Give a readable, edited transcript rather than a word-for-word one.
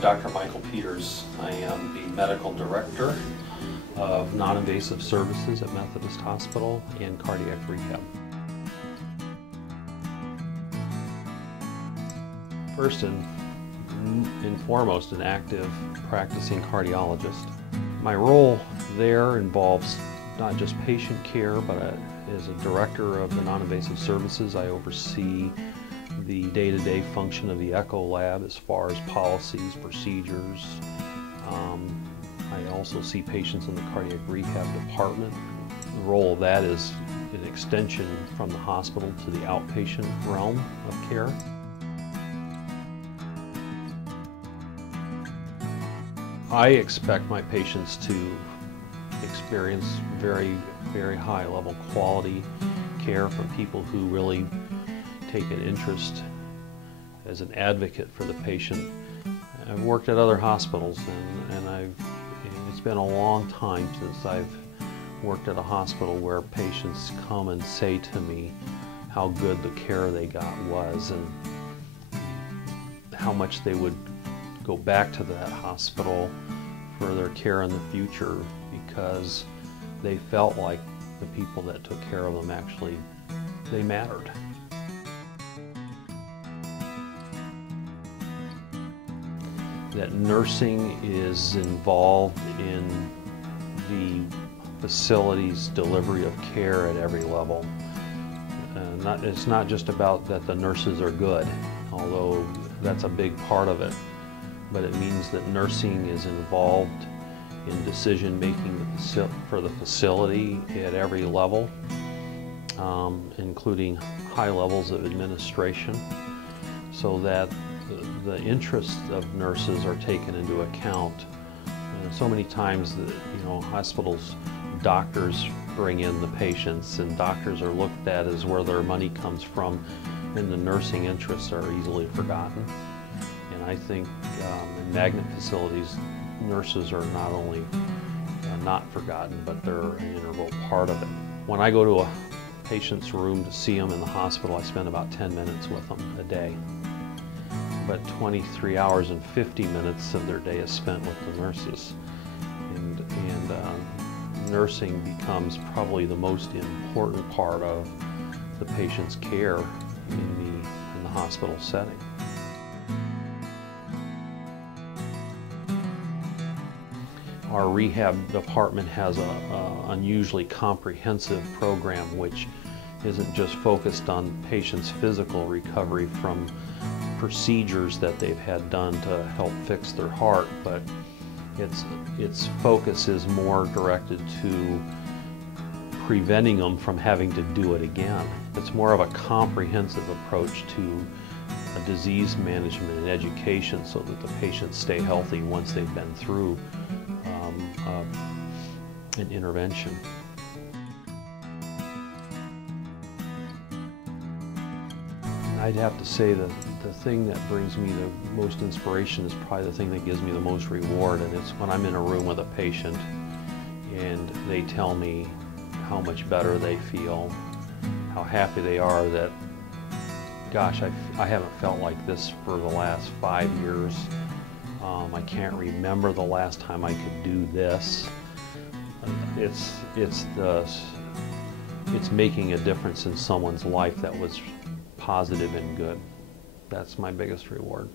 Dr. Michael Peters. I am the Medical Director of Non-Invasive Services at Methodist Hospital and Cardiac Rehab. First and foremost, an active practicing cardiologist. My role there involves not just patient care, but as a director of the non-invasive services, I oversee the day-to-day function of the echo lab as far as policies, procedures. I also see patients in the cardiac rehab department. The role of that is an extension from the hospital to the outpatient realm of care. I expect my patients to experience very, very high level quality care from people who really take an interest as an advocate for the patient. I've worked at other hospitals and it's been a long time since I've worked at a hospital where patients come and say to me how good the care they got was and how much they would go back to that hospital for their care in the future because they felt like the people that took care of them actually, they mattered. That nursing is involved in the facility's delivery of care at every level. It's not just about that the nurses are good, although that's a big part of it, but it means that nursing is involved in decision making for the facility at every level, including high levels of administration, so that the interests of nurses are taken into account. So many times, hospitals, doctors bring in the patients, and doctors are looked at as where their money comes from, and the nursing interests are easily forgotten. And I think in magnet facilities, nurses are not only not forgotten, but they're an integral part of it. When I go to a patient's room to see them in the hospital, I spend about 10 minutes with them a day. But 23 hours and 50 minutes of their day is spent with the nurses. And nursing becomes probably the most important part of the patient's care in the hospital setting. Our rehab department has an unusually comprehensive program which isn't just focused on patients' physical recovery from procedures that they've had done to help fix their heart, but its focus is more directed to preventing them from having to do it again. It's more of a comprehensive approach to disease management and education so that the patients stay healthy once they've been through an intervention. I'd have to say that the thing that brings me the most inspiration is probably the thing that gives me the most reward, and it's when I'm in a room with a patient and they tell me how much better they feel, how happy they are that, gosh, I haven't felt like this for the last 5 years. I can't remember the last time I could do this. It's making a difference in someone's life that was positive and good. That's my biggest reward.